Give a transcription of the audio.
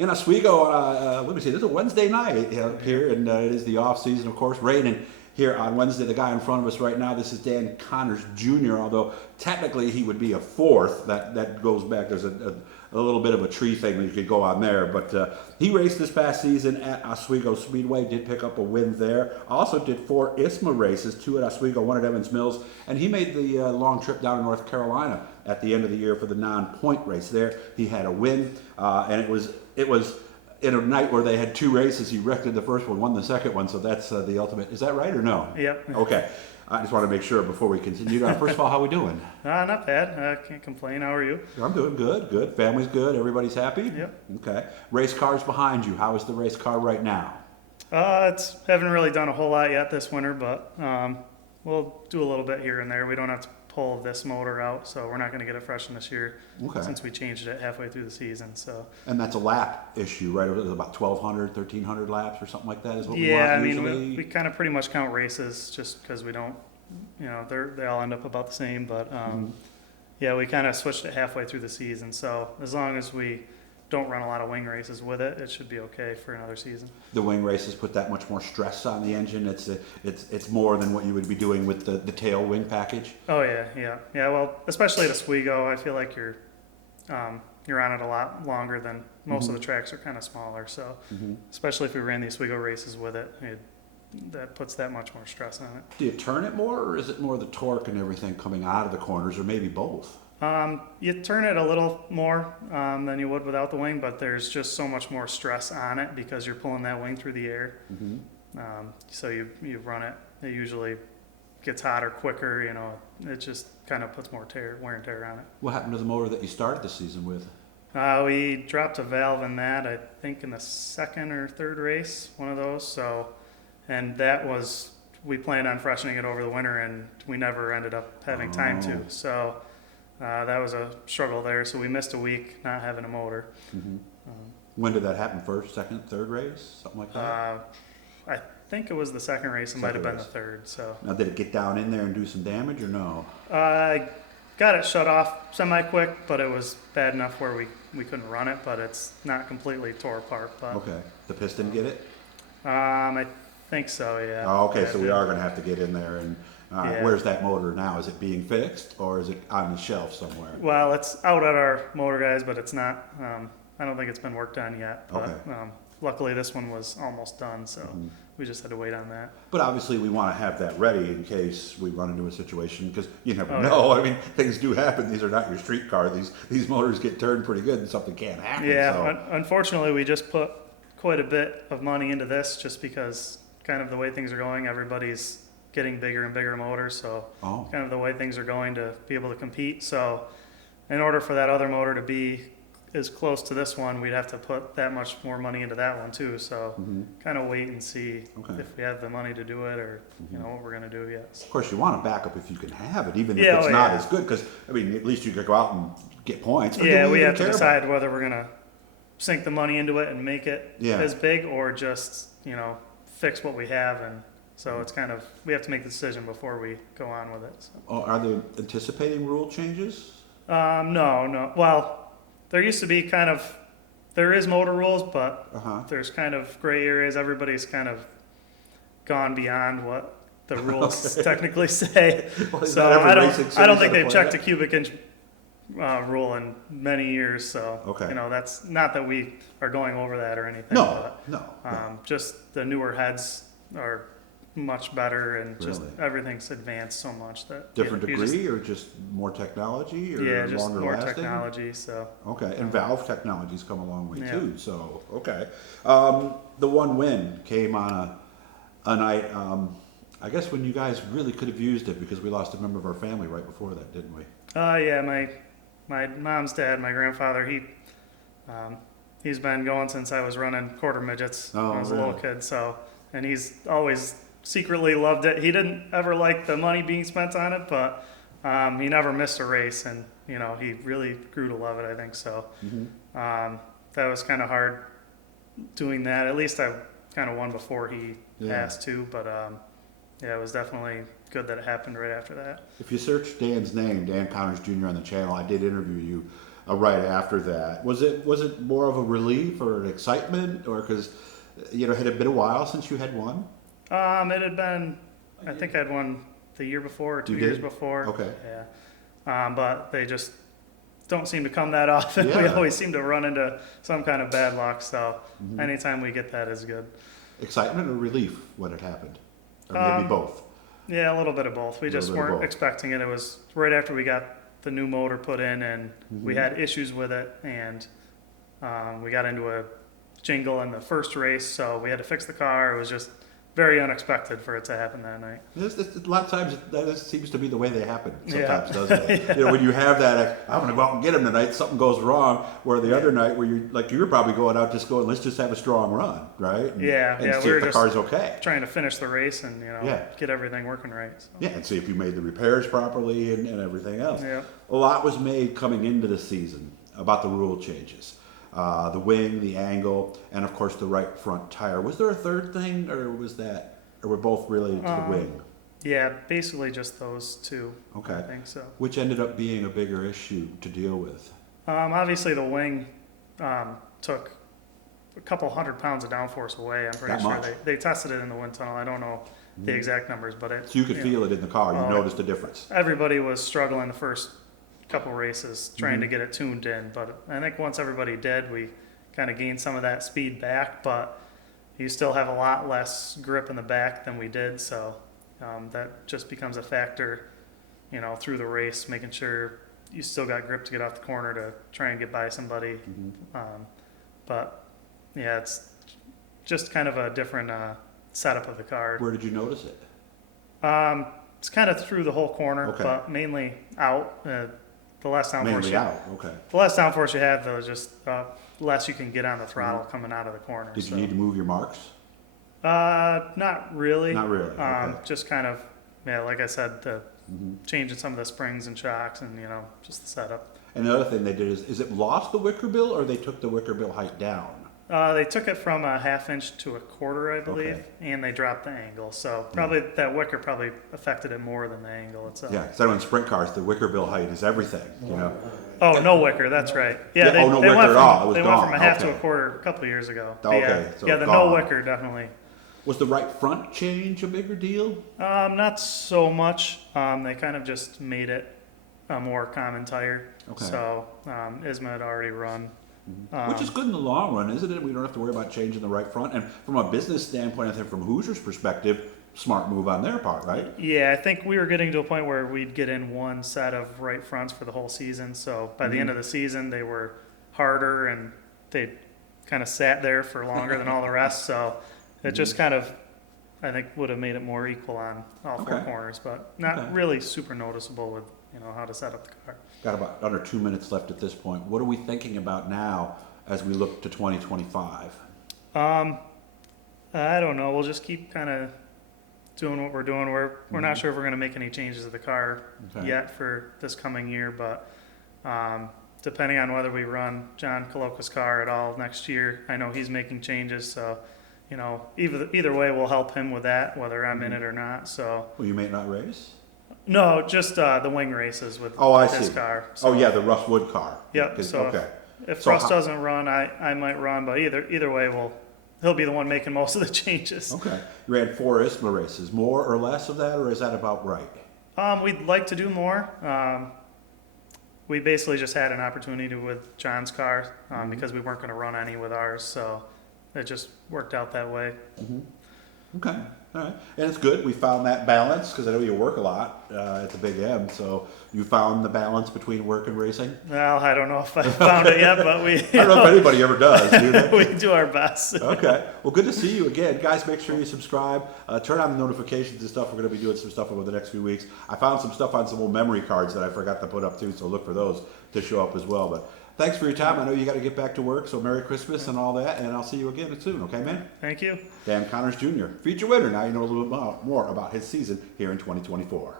in Oswego. Let me see. This is a Wednesday night here, and it is the off season, of course. Raining here on Wednesday. The guy in front of us right now. This is Dan Connors Jr. Although technically he would be a fourth. That goes back. There's a little bit of a tree thing that you could go on there. But he raced this past season at Oswego Speedway. Did pick up a win there. Also did 4 ISMA races, 2 at Oswego, 1 at Evans Mills, and he made the long trip down to North Carolina at the end of the year for the non-point race there. He had a win, and it was in a night where they had 2 races. He wrecked in the first one, won the second one, so that's the ultimate. Is that right or no? Yep. Okay. I just want to make sure before we continue. First of all, how we doing? Not bad. Can't complain. How are you? I'm doing good. Good. Family's good. Everybody's happy? Yep. Okay. Race cars behind you. How is the race car right now? Haven't really done a whole lot yet this winter, but we'll do a little bit here and there. We don't have to pull this motor out, so we're not going to get it freshened this year since we changed it halfway through the season. So. And that's a lap issue, right? It was about 1,200, 1,300 laps or something like that is what we want Yeah, I usually? mean, we kind of pretty much count races just because we don't, they all end up about the same. But, yeah, we kind of switched it halfway through the season. So as long as we don't run a lot of wing races with it, it should be okay for another season. The wing races put that much more stress on the engine. It's more than what you would be doing with the tail wing package. Oh yeah. Well, especially at Oswego, I feel like you're on it a lot longer than most of the tracks are kind of smaller. So especially if we ran the Oswego races with it, that puts that much more stress on it. Do you turn it more, or is it more the torque and everything coming out of the corners, or maybe both? You turn it a little more than you would without the wing, but there's just so much more stress on it because you're pulling that wing through the air. So you run it. It usually gets hotter quicker. It just kind of puts more wear and tear on it. What happened to the motor that you started the season with? We dropped a valve in that, I think, in the second or third race, one of those. So, and that was, we planned on freshening it over the winter, and we never ended up having time to. So. That was a struggle there, so we missed a week not having a motor. When did that happen? First, second, third race? Something like that? I think it was the second race. It might have been the third. So. Now, did it get down in there and do some damage or no? I got it shut off semi-quick, but it was bad enough where we couldn't run it, but it's not completely tore apart. But, okay. The piston get it? I think so, yeah. Oh, okay, so we are going to have to get in there and... Where's that motor now? Is it being fixed, or is it on the shelf somewhere? Well, it's out at our motor guys, but it's not. I don't think it's been worked on yet. But, okay. Luckily, this one was almost done, so we just had to wait on that. But obviously, we want to have that ready in case we run into a situation, because you never know. Yeah. I mean, things do happen. These are not your street car. These motors get turned pretty good, and something can't happen. Yeah, so. Unfortunately, we just put quite a bit of money into this, just because kind of the way things are going, everybody's getting bigger and bigger motors, so kind of the way things are going to be able to compete. So in order for that other motor to be as close to this one, we'd have to put that much more money into that one too. So kind of wait and see if we have the money to do it, or what we're going to do. Yes. Of course, you want a backup if you can have it, even if it's not as good, because I mean, at least you could go out and get points. Yeah, we have to decide whether we're going to sink the money into it and make it as big, or just fix what we have. And so it's kind of, we have to make the decision before we go on with it. So. Are they anticipating rule changes? No. Well, there used to be there is motor rules, but there's kind of gray areas. Everybody's kind of gone beyond what the rules technically say. Well, so I don't think they've checked a cubic inch rule in many years. So, that's not that we are going over that or anything. No. Just the newer heads are much better, and just everything's advanced so much that different degree, or just more technology, or just longer more lasting? Technology. So and valve technology's come a long way too. So the one win came on a night. I guess when you guys really could have used it, because we lost a member of our family right before that, didn't we? My mom's dad, my grandfather, he's been going since I was running quarter midgets when I was a little kid. So, and he's always secretly loved it. He didn't ever like the money being spent on it, but he never missed a race, and he really grew to love it, I think. So that was kind of hard doing that. At least I kind of won before he asked to, but it was definitely good that it happened right after that. If you search Dan's name, Dan Connors Jr. on the channel, I did interview you right after that. Was it more of a relief or an excitement, or because had it been a while since you had won? It had been, I think I'd won the year before or 2 years before. Okay. Yeah. But they just don't seem to come that often. Yeah. We always seem to run into some kind of bad luck. So anytime we get that is good. Excitement or relief when it happened, or maybe both. Yeah, a little bit of both. We just weren't expecting it. It was right after we got the new motor put in, and we had issues with it, and we got into a jingle in the first race, so we had to fix the car. It was just very unexpected for it to happen that night. A lot of times that seems to be the way they happen sometimes, doesn't it? Yeah. When you have that, I'm going to go out and get him tonight, something goes wrong, where the other night where you were probably going out just going, let's just have a strong run, right? And, and see we were if the just car's okay. trying to finish the race and get everything working right. So. Yeah, and see if you made the repairs properly and everything else. Yeah. A lot was made coming into the season about the rule changes. The wing, the angle, and of course the right front tire. Was there a third thing, or were both related to the wing? Yeah, basically just those two. Okay. I think so. Which ended up being a bigger issue to deal with? Obviously the wing took a couple 100 pounds of downforce away. I'm pretty sure they tested it in the wind tunnel. I don't know the exact numbers, but so you could feel it in the car. You noticed a difference. Everybody was struggling the first couple races trying to get it tuned in, but I think once everybody did, we kind of gained some of that speed back, but you still have a lot less grip in the back than we did, so that just becomes a factor through the race, making sure you still got grip to get off the corner to try and get by somebody. But yeah, it's just kind of a different setup of the car. Where did you notice it? It's kind of through the whole corner, but mainly out. The less downforce. Mainly out, okay. The less downforce you have, though, just less you can get on the throttle coming out of the corner. Did you need to move your marks? Not really. Not really. Okay. Just kind of, like I said, changing some of the springs and shocks, and just the setup. And the other thing they did is it lost the wicker bill, or they took the wicker bill height down? They took it from a 1/2 inch to a 1/4, I believe, and they dropped the angle. So probably that wicker probably affected it more than the angle itself. Yeah, because I know in sprint cars, the wicker bill height is everything, Oh, no wicker, that's right. Yeah, no wicker at all. They went from a 1/2 to a 1/4 a couple of years ago. Okay, so the no wicker definitely. Was the right front change a bigger deal? Not so much. They kind of just made it a more common tire. Okay. So ISMA had already run. Which is good in the long run, isn't it? We don't have to worry about changing the right front. And from a business standpoint, I think from Hoosier's perspective, smart move on their part, right? Yeah, I think we were getting to a point where we'd get in one set of right fronts for the whole season. So by the end of the season, they were harder and they kind of sat there for longer than all the rest. So it just kind of, I think, would have made it more equal on all four corners, but not really super noticeable with how to set up the car. Got about under 2 minutes left at this point. What are we thinking about now as we look to 2025? I don't know. We'll just keep kind of doing what we're doing. We're not sure if we're going to make any changes to the car yet for this coming year, but depending on whether we run John Koloka's car at all next year, I know he's making changes, so either way we'll help him with that, whether I'm in it or not. So well, you may not race? No, just the wing races with this car. So, the Russ Wood car. Yep. So if Russ doesn't run, I might run, but either way, he'll be the one making most of the changes. Okay. You ran 4 ISMA races. More or less of that, or is that about right? We'd like to do more. We basically just had an opportunity with John's car because we weren't going to run any with ours, so it just worked out that way. Okay. All right. And it's good. We found that balance because I know you work a lot at the Big M. So you found the balance between work and racing? Well, I don't know if I found it yet, but we... I don't know if anybody ever does, do they? We do our best. Okay. Well, good to see you again. Guys, make sure you subscribe. Turn on the notifications and stuff. We're going to be doing some stuff over the next few weeks. I found some stuff on some old memory cards that I forgot to put up too, so look for those to show up as well. But thanks for your time. I know you got to get back to work, so Merry Christmas and all that, and I'll see you again soon, okay, man? Thank you. Dan Connors Jr., feature winner. Now you know a little bit more about his season here in 2024.